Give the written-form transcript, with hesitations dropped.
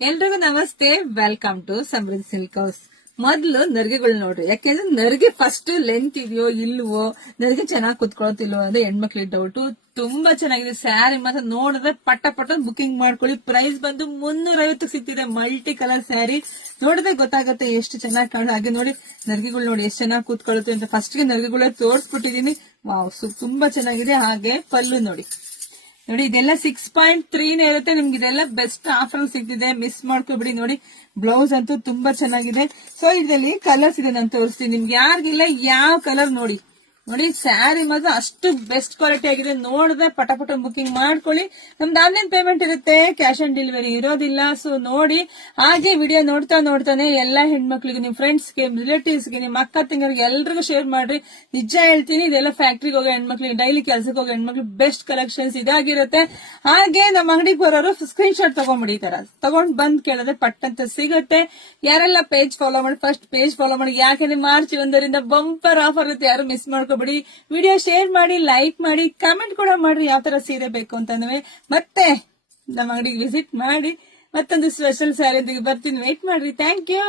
ಎಲ್ರಿಗೂ ನಮಸ್ತೆ. Welcome to Samruddhi silk house. ಮೊದ್ಲು ನರ್ಗೆಗಳು ನೋಡ್ರಿ, ಯಾಕೆಂದ್ರೆ ನರ್ಗೆ ಫಸ್ಟ್ ಲೆಂತ್ ಇದೆಯೋ ಇಲ್ವೋ, ನರ್ಗೆ ಚೆನ್ನಾಗಿ ಕುತ್ಕೊಳ್ತಿಲ್ವೋ ಅಂದ್ರೆ ಹೆಣ್ಮಕ್ಳಿಗೆ ಡೌಟು. ತುಂಬಾ ಚೆನ್ನಾಗಿದೆ ಸ್ಯಾರಿ, ಮಾತ್ರ ನೋಡಿದ್ರೆ ಪಟ್ಟ ಬುಕಿಂಗ್ ಮಾಡ್ಕೊಳ್ಳಿ. ಪ್ರೈಸ್ ಬಂದು 350 ಸಿಗ್ತಿದೆ. ಮಲ್ಟಿ ಕಲರ್ ಸ್ಯಾರಿ ನೋಡಿದ್ರೆ ಗೊತ್ತಾಗುತ್ತೆ ಎಷ್ಟು ಚೆನ್ನಾಗಿ ಕಾಣ. ಹಾಗೆ ನೋಡಿ ನರ್ಗೆಗಳು ನೋಡಿ ಎಷ್ಟು ಚೆನ್ನಾಗಿ ಕೂತ್ಕೊಳ್ಳುತ್ತೆ ಅಂತ. ಫಸ್ಟ್ ಗೆ ನರ್ಗೆಗಳೇ ತೋರಿಸ್ಬಿಟ್ಟಿದೀನಿ. ವಾವ್, ತುಂಬಾ ಚೆನ್ನಾಗಿದೆ. ಹಾಗೆ ಪಲ್ಲು ನೋಡಿ ಇದೆಲ್ಲ 6.3 ಇರುತ್ತೆ. ನಿಮ್ಗೆ ಇದೆಲ್ಲ ಬೆಸ್ಟ್ ಆಫರ್ ಸಿಗ್ತಿದೆ, ಮಿಸ್ ಮಾಡ್ಕೋಬಿಡಿ. ನೋಡಿ ಬ್ಲೌಸ್ ಅಂತೂ ತುಂಬಾ ಚೆನ್ನಾಗಿದೆ. ಸೊ ಇದರಲ್ಲಿ ಕಲರ್ಸ್ ಇದೆ, ನಾನು ತೋರಿಸ್ತೀನಿ ನಿಮ್ಗೆ. ಯಾರಿಗಿಲ್ಲ ಯಾವ ಕಲರ್ ನೋಡಿ ಸ್ಯಾರಿ ಮಾತ್ರ ಅಷ್ಟು ಬೆಸ್ಟ್ ಕ್ವಾಲಿಟಿ ಆಗಿದೆ. ನೋಡಿದ್ರೆ ಪಟ ಬುಕಿಂಗ್ ಮಾಡ್ಕೊಳ್ಳಿ. ನಮ್ದು ಆನ್ಲೈನ್ ಪೇಮೆಂಟ್ ಇರುತ್ತೆ, ಕ್ಯಾಶ್ ಆನ್ ಡೆಲಿವರಿ ಇರೋದಿಲ್ಲ. ಸೊ ನೋಡಿ, ಹಾಗೆ ವಿಡಿಯೋ ನೋಡ್ತಾನೆ ಎಲ್ಲಾ ಹೆಣ್ಮಕ್ಳಿಗೆ, ನಿಮ್ ಫ್ರೆಂಡ್ಸ್ಗೆ, ರಿಲೇಟಿವ್ಸ್ಗೆ, ನಿಮ್ ಅಕ್ಕ ತಂಗರಿಗೆ ಎಲ್ರಿಗೂ ಶೇರ್ ಮಾಡ್ರಿ. ನಿಜ ಹೇಳ್ತೀನಿ, ಇದೆಲ್ಲ ಫ್ಯಾಕ್ಟ್ರಿಗೆ ಹೋಗೋ ಹೆಣ್ಮಕ್ಳಿಗೆ, ಡೈಲಿ ಕೆಲ್ಸಕ್ಕೆ ಹೋಗೋ ಹೆಣ್ಮಕ್ಳಿಗೆ ಬೆಸ್ಟ್ ಕಲೆಕ್ಷನ್ಸ್ ಇದಾಗಿರುತ್ತೆ. ಹಾಗೆ ನಮ್ಮ ಅಂಗಡಿಗೆ ಬರೋರು ಸ್ಕ್ರೀನ್ ಶಾಟ್ ತಗೊಂಡ್ಬಿಡಿ. ಈ ತರ ತಗೊಂಡ್ ಬಂದ್ ಕೇಳಿದ್ರೆ ಪಟ್ಟಂತ ಸಿಗುತ್ತೆ. ಯಾರೆಲ್ಲ ಪೇಜ್ ಫಾಲೋ ಮಾಡಿ, ಫಸ್ಟ್ ಪೇಜ್ ಫಾಲೋ ಮಾಡಿ. ಯಾಕೆಂದ್ರೆ ಮಾರ್ಚ್ 1ರಿಂದ ಬಂಪರ್ ಆಫರ್ ಇರುತ್ತೆ, ಯಾರು ಮಿಸ್ ಮಾಡ್ಕೋಬೇಡಿ. ವಿಡಿಯೋ ಶೇರ್ ಮಾಡಿ, ಲೈಕ್ ಮಾಡಿ, ಕಮೆಂಟ್ ಕೂಡ ಮಾಡ್ರಿ ಯಾವ ತರ ಸೀರೆ ಬೇಕು ಅಂತಂದ್ರೆ. ಮತ್ತೆ ನಮ್ಮ ಅಂಗಡಿಗೆ ವಿಸಿಟ್ ಮಾಡಿ. ಮತ್ತೊಂದು ಸ್ಪೆಷಲ್ ಸ್ಯಾರಿ ಬರ್ತೀನಿ, ವೇಟ್ ಮಾಡ್ರಿ. Thank you.